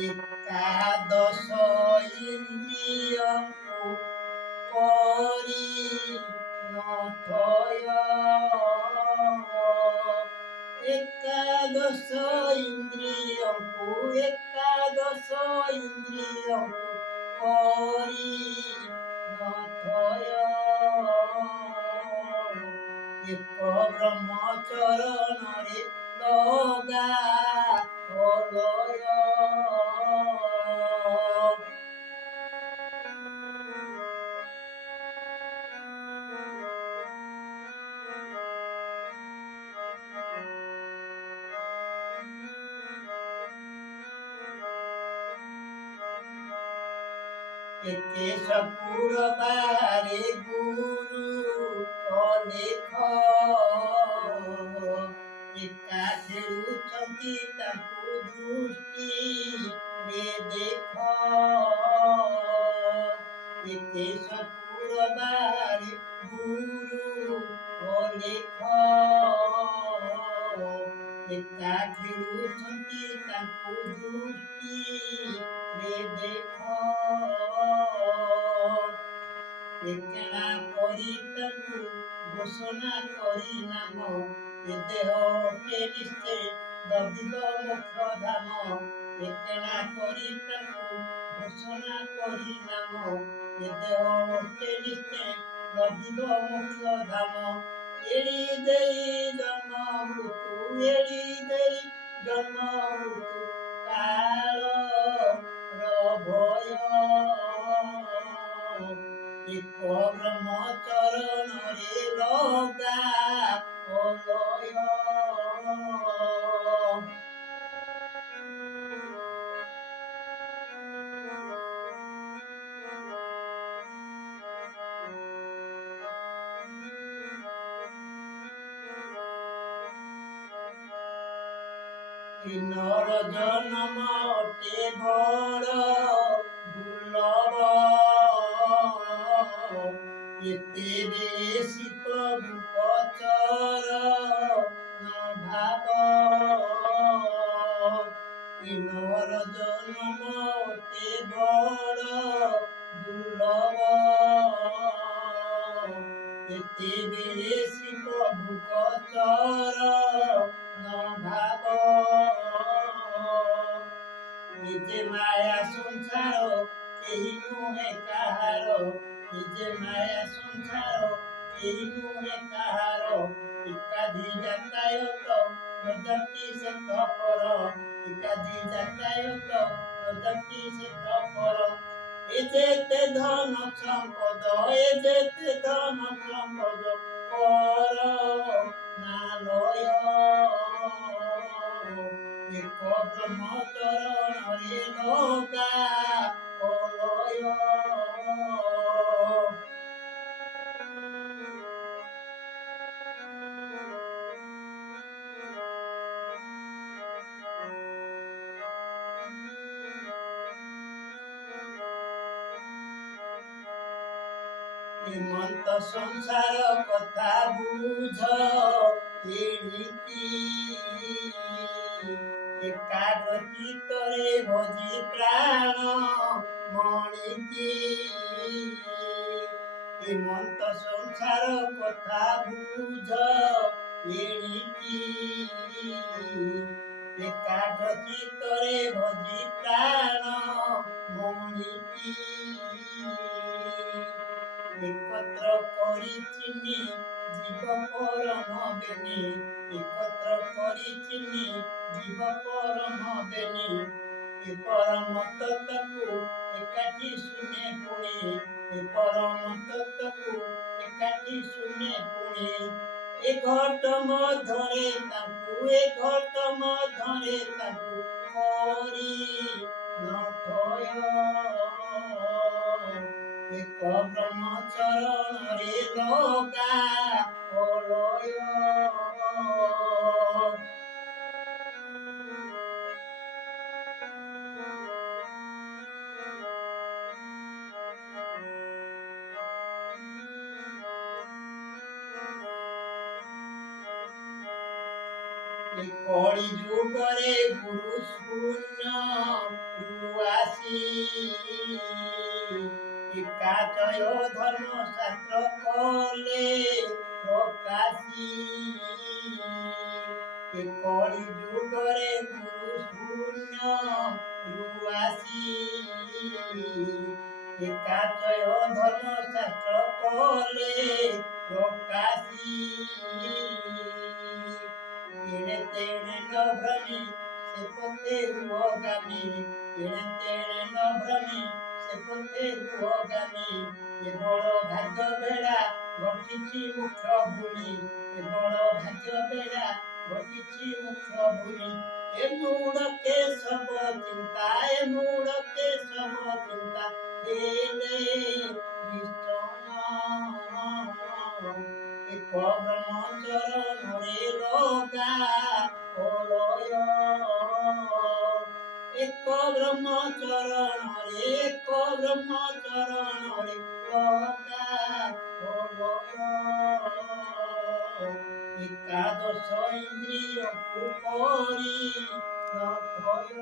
একাদশ ইন্দ্রিয়ଙ୍କୁ କରି নথয় একাদশ ইন্দ্রিয়ଙ୍କୁ କରି নথয় ଏକ ବ୍ରହ୍ମଚରଣରେ লগা অলয় একে শুক্রবারে গুরু অলেখ একা ଖେଳୁଛନ୍ତି ତାଙ୍କୁ ଦୃଷ୍ଟିରେ ଦେଖ ଏକେ শুক্রবারে গুরু অলেখ ଏକା ଖେଳୁଛନ୍ତି ତାଙ୍କୁ ଦୃଷ୍ଟିରେ ଦେଖ ଏକେଣା କରି ତାଙ୍କୁ ଘୋଷଣା କରି ନାମ ଏ ଦେହ ଅଟେ ନିଶ୍ଚେ ଦବିବ ମୋକ୍ଷ ଧାମ ଏକେଣା କରି ତାଙ୍କୁ ଘୋଷଣା କରି ନାମ ଏ ଦେହ ଅଟେ ନିଶ୍ଚେ ଦବିବ ମୋକ୍ଷ ଧାମ ଏଡ଼ି ଦେଇ ଜନ୍ମ ମୃତ୍ୟୁ ଏଡ଼ି ଦେଇ ଜନ୍ମ ମୃତ୍ୟୁ କାଳର ଭୟ ଏକ ବ୍ରହ୍ମଚରଣରେ লগା অলয় নর জন্ম অটে বড় দুর্লভ এতে বেশি প্রভু চরণ ভাব নর জন্ম অটে বড় দুর্লভ এতে বেশি প্রভু চরণ ভাব নিজে মায়া সংসার কেহি নুহে কাহার নিজে মায়া সংসার কেহি নুহে কাহার একাধি যাতায়ত নদন্তি সে তপর একাধি যাতায়ত নদন্তি সে তপর এ যেতে ধন সম্পদ এ যেতে ধন সম্পদ কর নালয় এক ব্রহ্মচরণরে লগা অলয় হিমন্ত সংসার কথা বুঝ এড়িকি একাগ্র চিত্তরে ভজি প্রাণ মণিকি হিমন্ত সংসার কথা বুঝ এড়িকি একাগ্র চিত্তরে ভজি প্রাণ মণিকি একত্র করি চিনি জীব পরম বেনি একত্র করি চিনি জীব পরম বেনি এ পরম তত্ত্বକୁ একাଠି শুনে পুଣି এ পরম তত্ত্বକୁ একাଠି শুনে পুଣି এ ঘট ମଧ୍ୟରେ ତାଙ୍କୁ ଏ ଘଟ ମଧ୍ୟରେ ତାଙ୍କୁ କରି নথয় ଏକ ব্রহ্মচরণরে লগা অলয় ଏ କଳି ଯୁଗରେ ଗୁରୁ ଶୂନ୍ୟରୁ ଆସି ଏକାଚୟ ଧର୍ମ ଶାସ୍ତ୍ର କଲେ ପ୍ରକାଶୀ ଏ କଳି ଯୁଗରେ ଗୁରୁ ଶୂନ୍ୟରୁ ଆସି ଏକାଚୟ ଧର୍ମ ଶାସ୍ତ୍ର କଲେ ପ୍ରକାଶୀ ଏଣେ ତେଣେ ନ ଭ୍ରମି ସେ ପଥେ ରୁହଗାମୀ ଏଣେ ତେଣେ ନ ଭ୍ରମି ସେ ପଥେ ରୁହଗାମୀ ଏ ବଡ଼ ଭାଗ୍ୟ ବେଳା ଘଟିଛି ମୁଖ୍ୟ ଭୂମି ଏ ବଡ଼ ଭାଗ୍ୟ ବେଳା ଘଟିଛି ମୁଖ୍ୟ ଭୂମି ଏ ମୂଳ କେଶବ ଚିନ୍ତା ଏ ମୂଳ କେଶବ ଚିନ୍ତା ହେଲେ ବିଷ୍ଟମ ଏକ ବ୍ରହ୍ମଚରଣରେ ଲଗା ଅଲୟ ଏକ ବ୍ରହ୍ମଚରଣରେ ଲଗା ଅଲୟ ଏକାଦଶ ଇନ୍ଦ୍ରିୟକୁ କରି ନ ଭୟ